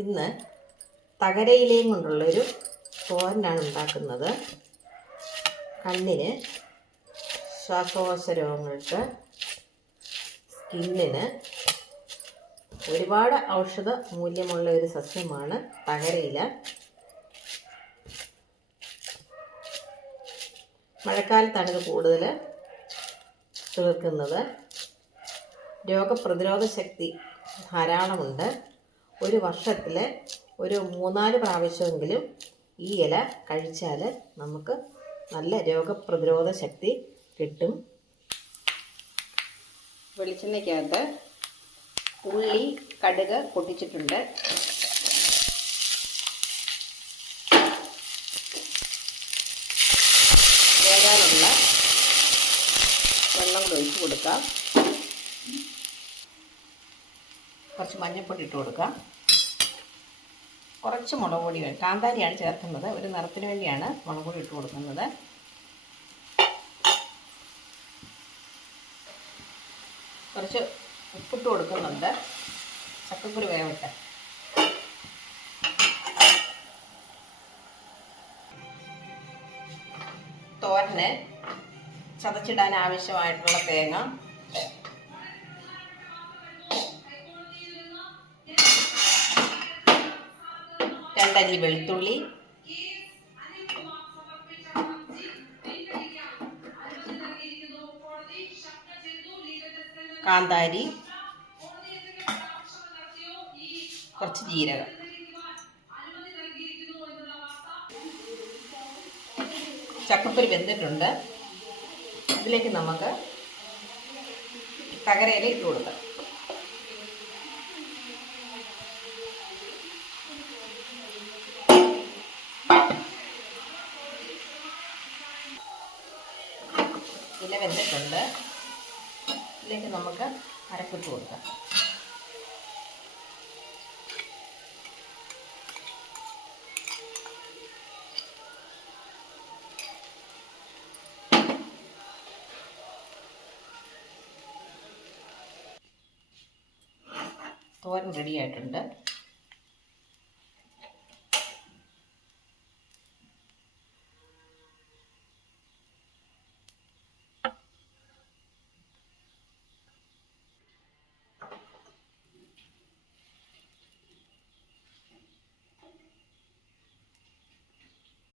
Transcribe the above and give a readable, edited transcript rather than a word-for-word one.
ഇന്ന് തകരയിലയും കൊണ്ടുള്ളൊരു തോരനാണ് ഉണ്ടാക്കുന്നത്. കണ്ണിന്, ശ്വാസകോശ രോഗങ്ങൾക്ക്, സ്കിന്നിന് ഒരുപാട് ഔഷധ മൂല്യമുള്ള ഒരു സസ്യമാണ് തകരയില. മഴക്കാലത്താണ് ഇത് കൂടുതൽ തീർക്കുന്നത്. രോഗപ്രതിരോധ ശക്തി ധാരാളമുണ്ട്. ഒരു വർഷത്തിൽ ഒരു 3-4 പ്രാവശ്യമെങ്കിലും ഈ ഇല കഴിച്ചാൽ നമുക്ക് നല്ല രോഗപ്രതിരോധ ശക്തി കിട്ടും. വെളിച്ചെണ്ണയ്ക്കകത്ത് ഉള്ളി, കടുക് പൊട്ടിച്ചിട്ടുണ്ട്. വേകാനുള്ള വെള്ളം ഒഴിച്ച് കൊടുക്കാം. കുറച്ച് മഞ്ഞൾപ്പൊടി ഇട്ട് കൊടുക്കാം. കുറച്ച് മുളക് പൊടി വേണം. കാന്താരിയാണ് ചേർക്കുന്നത്. ഒരു നിറത്തിന് വേണ്ടിയാണ് മുളക് പൊടി ഇട്ട് കൊടുക്കുന്നത്. കുറച്ച് ഉപ്പിട്ട് കൊടുക്കുന്നുണ്ട്. ചക്കക്കുരു വേവട്ടെ. തോരന് ചതച്ചിടാൻ ആവശ്യമായിട്ടുള്ള തേങ്ങ, 2 അല്ലി വെളുത്തുള്ളി, കാന്താരി, കുറച്ച് ജീരകം. ചക്കക്കുരു വെന്തിട്ടുണ്ട്. ഇതിലേക്ക് നമുക്ക് തകരയില ഇട്ട് കൊടുക്കാം. ഇല വെന്തിട്ടുണ്ട്. ഇതിലേക്ക് നമുക്ക് അരപ്പിട്ട് കൊടുക്കാം. തോരൻ റെഡി ആയിട്ടുണ്ട്.